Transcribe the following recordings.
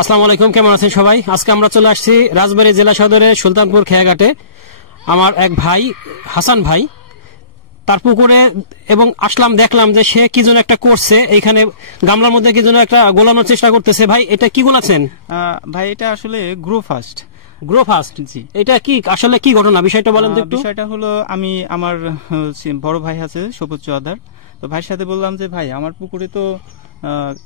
আসসালামু আলাইকুম, কেমন আছেন সবাই? আজকে আমরা চলে আসছি রাজবাড়ী জেলা সদরের সুলতানপুর খেয়াঘাটে। আমার এক ভাই হাসান ভাই তার পুকুরে এবং আসলাম, দেখলাম যে সে কি যেন একটা করছে, এইখানে গামলার মধ্যে কি যেন একটা গোলানোর চেষ্টা করতেছে। ভাই এটা কি গোলাচ্ছেন? ভাই এটা আসলে গ্রো ফাস্ট। গ্রো ফাস্ট, জি। এটা কি আসলে কি ঘটনা, বিষয়টা বলেন তো একটু। বিষয়টা হলো আমি আমার বড় ভাই আছে সবুজ চৌধুরী, তো ভাইয়ের সাথে বললাম যে ভাই আমার পুকুরে তো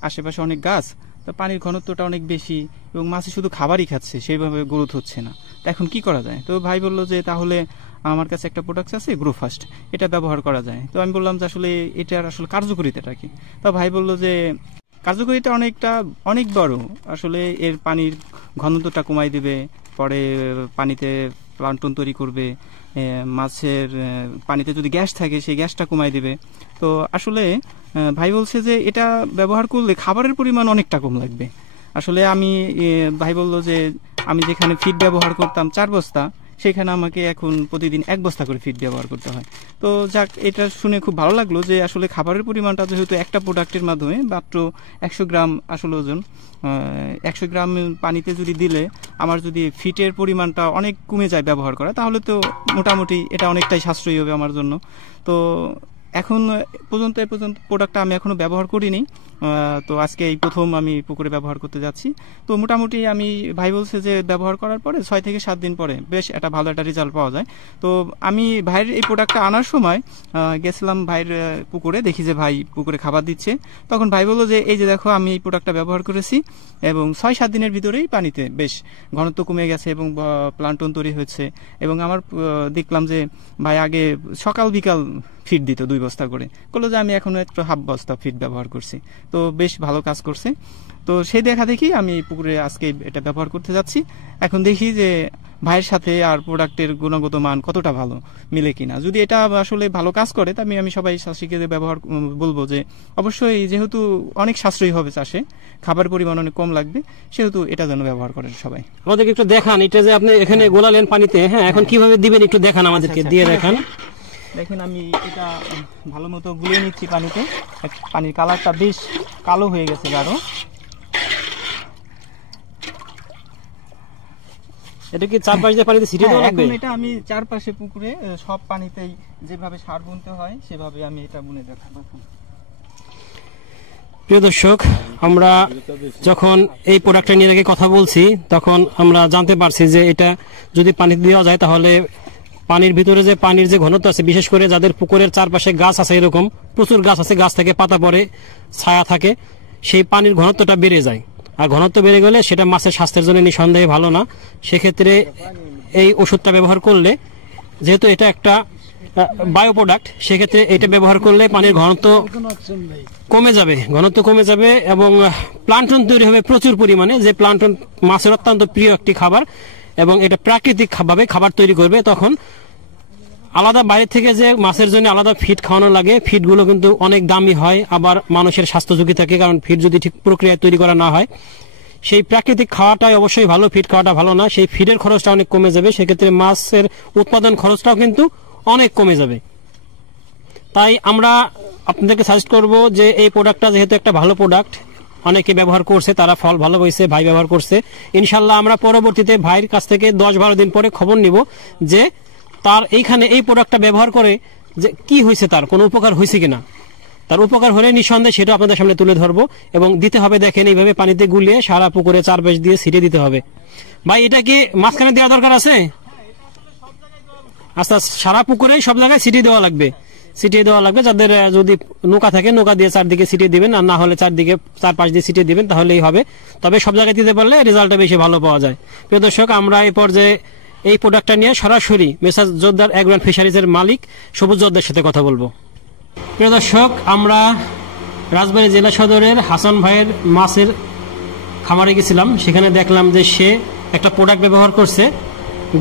আশেপাশে অনেক গাছ, তো পানির ঘনত্বটা অনেক বেশি এবং মাছে শুধু খাবারই খাচ্ছে, সেইভাবে গ্রোথ হচ্ছে না, তো এখন কি করা যায়? তো ভাই বললো যে তাহলে আমার কাছে একটা প্রোডাক্ট আছে গ্রো ফাস্ট, এটা ব্যবহার করা যায়। তো আমি বললাম যে আসলে এটার আসলে কার্যকারিতাটা কি? তো ভাই বললো যে কার্যকারিতা অনেক বড়, আসলে এর পানির ঘনত্বটা কমাই দিবে, পরে পানিতে প্লান্টন তৈরি করবে, মাছের পানিতে যদি গ্যাস থাকে সেই গ্যাসটা কমাই দিবে। তো আসলে ভাই বলছে যে এটা ব্যবহার করলে খাবারের পরিমাণ অনেকটা কম লাগবে। আসলে আমি ভাই বললো যে আমি যেখানে ফিড ব্যবহার করতাম 4 বস্তা, সেখানে আমাকে এখন প্রতিদিন 1 বস্তা করে ফিড ব্যবহার করতে হয়। তো যাক, এটা শুনে খুব ভালো লাগলো যে আসলে খাবারের পরিমাণটা যেহেতু একটা প্রোডাক্টের মাধ্যমে মাত্র 100 গ্রাম আসলে ওজন, 100 গ্রাম পানিতে যদি দিলে আমার যদি ফিটের পরিমাণটা অনেক কমে যায় ব্যবহার করা, তাহলে তো মোটামুটি এটা অনেকটাই সাশ্রয়ী হবে আমার জন্য। তো এখন পর্যন্ত প্রোডাক্টটা আমি এখনো ব্যবহার করিনি, তো আজকে এই প্রথম আমি পুকুরে ব্যবহার করতে যাচ্ছি। তো মোটামুটি আমি ভাই বলছে যে ব্যবহার করার পরে 6 থেকে 7 দিন পরে বেশ একটা ভালো একটা রেজাল্ট পাওয়া যায়। তো আমি ভাইয়ের এই প্রোডাক্টটা আনার সময় গেছিলাম ভাইয়ের পুকুরে, দেখি যে ভাই পুকুরে খাবার দিচ্ছে। তখন ভাই বললো যে এই যে দেখো আমি এই প্রোডাক্টটা ব্যবহার করেছি এবং 6-7 দিনের ভিতরেই পানিতে বেশ ঘনত্ব কমে গেছে এবং প্লান্টন তৈরি হয়েছে। এবং আমার দেখলাম যে ভাই আগে সকাল বিকাল ফিড দিত 2 বস্তা করে, বললো যে আমি এখন একটু 1/2 বস্তা ফিড ব্যবহার করছি, তো বেশ ভালো কাজ করছে। তো সেই দেখা দেখি আমি পুকুরে আজকে এটা ব্যবহার করতে যাচ্ছি। এখন দেখি যে ভাইয়ের সাথে আর প্রোডাক্টের গুণগত মান কতটা ভালো মিলে কিনা। যদি এটা আসলে ভালো কাজ করে তা আমি সবাই চাষিকে ব্যবহার বলবো যে অবশ্যই, যেহেতু অনেক সাশ্রয়ী হবে চাষে, খাবার পরিমাণ অনেক কম লাগবে, সেহেতু এটা যেন ব্যবহার করেন সবাই। আমাদেরকে একটু দেখান, এটা যে আপনি এখানে গোলালেন পানিতে, হ্যাঁ এখন কিভাবে দিবেন একটু দেখান আমাদেরকে, দিয়ে দেখান। দেখেন আমি এটা ভালো মতো গুলিয়ে নিচ্ছি পানিতে, পানির কালারটা বেশ কালো হয়ে গেছে গাঢ়। এটা কি চারপাশ দিয়ে পানিতে ছিটিয়ে দেওয়া লাগবে? এখন এটা আমি চারপাশে পুকুরে সব পানিতেই যেভাবে সার বুনতে হয় সেভাবে আমি এটা বুনে দেখাবো। প্রিয় দর্শক, আমরা যখন এই প্রোডাক্টটা নিয়ে আগে কথা বলছি তখন আমরা জানতে পারছি যে এটা যদি পানিতে দেওয়া যায় তাহলে পানির ভিতরে যে পানির যে ঘনত্ব আছে, বিশেষ করে যাদের পুকুরের চারপাশে গাছ আছে, এরকম প্রচুর গাছ আছে, গাছ থেকে পাতা পড়ে, ছায়া থাকে, সেই পানির ঘনত্বটা বেড়ে যায়। আর ঘনত্ব বেড়ে গেলে সেটা মাছের স্বাস্থ্যের জন্য নিঃসন্দেহে ভালো না। সেক্ষেত্রে এই ওষুধটা ব্যবহার করলে, যেহেতু এটা একটা বায়ো প্রোডাক্ট, সেক্ষেত্রে এটা ব্যবহার করলে পানির ঘনত্ব কমে যাবে এবং প্লান্টন তৈরি হবে প্রচুর পরিমাণে, যে প্লান্টন মাছের অত্যন্ত প্রিয় একটি খাবার এবং এটা প্রাকৃতিক ভাবে খাবার তৈরি করবে। তখন আলাদা বাইরে থেকে যে মাছের জন্য আলাদা ফিড খাওয়ানো লাগে, ফিডগুলো কিন্তু অনেক দামি হয়, আবার মানুষের স্বাস্থ্য ঝুঁকি থাকে, কারণ ফিড যদি ঠিক প্রক্রিয়ায় তৈরি করা না হয়। সেই প্রাকৃতিক খাওয়াটাই অবশ্যই ভালো, ফিড খাওয়াটা ভালো না। সেই ফিডের খরচটা অনেক কমে যাবে, সেক্ষেত্রে মাছের উৎপাদন খরচটাও কিন্তু অনেক কমে যাবে। তাই আমরা আপনাদেরকে সাজেস্ট করব যে এই প্রোডাক্টটা যেহেতু একটা ভালো প্রোডাক্ট, অনেকে ব্যবহার করছে, তারা ফল ভালো হয়েছে, ভাই ব্যবহার করছে, ইনশাল্লাহ আমরা পরবর্তীতে ভাইয়ের কাছ থেকে 10-12 দিন পরে খবর নিব যে তার এইখানে এই প্রোডাক্টটা ব্যবহার করে যে কি হয়েছে, তার কোনো উপকার হয়েছে কিনা। তার উপকার হলে নিঃসন্দেহে সেটা আপনাদের সামনে তুলে ধরবো এবং দিতে হবে। দেখেন এইভাবে পানিতে গুলিয়ে সারা পুকুরে চারপাশ দিয়ে ছিটিয়ে দিতে হবে। ভাই এটা কি মাঝখানে দেওয়া দরকার আছে? আচ্ছা, সারা পুকুরে সব জায়গায় ছিটিয়ে দেওয়া লাগবে, যাদের যদি নৌকা থাকে নৌকা দিয়ে চারদিকে ছিটিয়ে দিবেন, আর না হলে চারপাশ দিয়ে ছিটিয়ে দিবেন, তাহলেই হবে। তবে সব জায়গায় দিতে পারলে রেজাল্টটা বেশি ভালো পাওয়া যায়। প্রিয় দর্শক, আমরা এই পর্যায়ে এই প্রোডাক্টটা নিয়ে সরাসরি মেসার্স জোরদার এগ্রো অ্যান্ড ফিশারিজের মালিক সবুজ জোরদার সাথে কথা বলবো। প্রিয় দর্শক, আমরা রাজবাড়ী জেলা সদরের হাসান ভাইয়ের মাছের খামারে গেছিলাম, সেখানে দেখলাম যে সে একটা প্রোডাক্ট ব্যবহার করছে,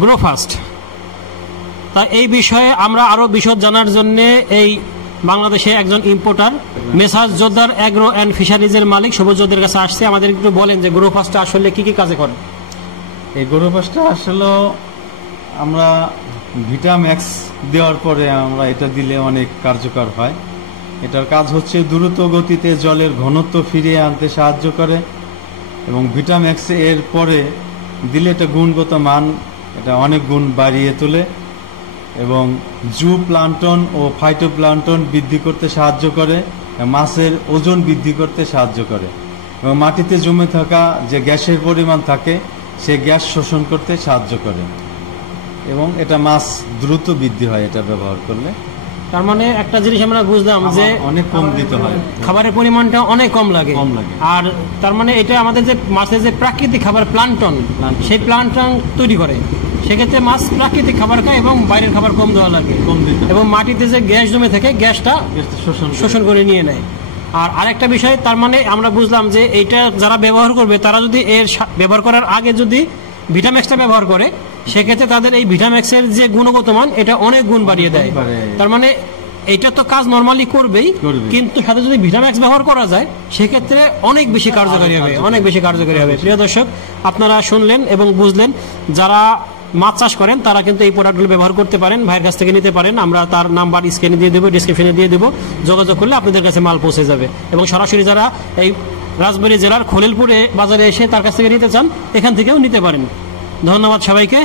গ্রো ফাস্ট। তা এই বিষয়ে আমরা আরো বিশদ জানার জন্য এই বাংলাদেশে একজন ইম্পোর্টার মেসার্স জোরদার এগ্রো অ্যান্ড ফিশারিজের মালিক সবুজ জোরদার কাছে আসছে। আমাদের একটু বলেন যে গ্রো ফাস্টটা আসলে কি কি কাজে করে? এই গ্রো ফাস্টটা আসলে আমরা ভিটাম্যাক্স দেওয়ার পরে আমরা এটা দিলে অনেক কার্যকর হয়। এটার কাজ হচ্ছে দ্রুত গতিতে জলের ঘনত্ব ফিরিয়ে আনতে সাহায্য করে এবং ভিটাম্যাক্স এর পরে দিলে এটা গুণগত মান এটা অনেক গুণ বাড়িয়ে তোলে এবং জু প্লান্টন ও ফাইটোপ্লান্টন বৃদ্ধি করতে সাহায্য করে, মাছের ওজন বৃদ্ধি করতে সাহায্য করে এবং মাটিতে জমে থাকা যে গ্যাসের পরিমাণ থাকে সে গ্যাস শোষণ করতে সাহায্য করে এবং এটা মাছ দ্রুত বৃদ্ধি হয় এটা ব্যবহার করলে। তার মানে একটা জিনিস আমরা বুঝলাম যে অনেক কম দিতে হয়, খাবারের পরিমাণটা অনেক কম লাগে। আর তার মানে এটা আমাদের যে মাছের যে প্রাকৃতিক খাবার প্লান্টন, সেই প্লান্টন তৈরি করে, সেক্ষেত্রে মাছ প্রাকৃতিক খাবার খায় এবং বাইরের খাবার কম দেওয়া লাগে এবং মাটিতে যে গ্যাস জমে থাকে গ্যাসটা শোষণ করে নিয়ে নেয়। আর আরেকটা বিষয়, তার মানে আমরা বুঝলাম যে এইটা যারা ব্যবহার করবে তারা যদি এর ব্যবহার করার আগে যদি ভিটাম্যাক্সটা ব্যবহার করে, সেক্ষেত্রে তাদের এই ভিটাম্যাক্সের যে গুণগত মান এটা অনেক গুণ বাড়িয়ে দেয়। তার মানে এইটা তো কাজ নরমালি করবেই, কিন্তু সাথে যদি ভিটাম্যাক্স ব্যবহার করা যায় সেক্ষেত্রে অনেক বেশি কার্যকারী হবে, অনেক বেশি কার্যকারী হবে। প্রিয় দর্শক, আপনারা শুনলেন এবং বুঝলেন, যারা মাছ চাষ করেন তারা কিন্তু এই প্রোডাক্টগুলো ব্যবহার করতে পারেন, ভাইয়ের কাছ থেকে নিতে পারেন। আমরা তার নাম্বার স্ক্রিনে দিয়ে দেবো, ডিসক্রিপশনে দিয়ে দেবো, যোগাযোগ করলে আপনাদের কাছে মাল পৌঁছে যাবে। এবং সরাসরি যারা এই রাজবাড়ী জেলার খলিলপুরে বাজারে এসে তার কাছ থেকে নিতে চান, এখান থেকেও নিতে পারেন। ধন্যবাদ সবাইকে।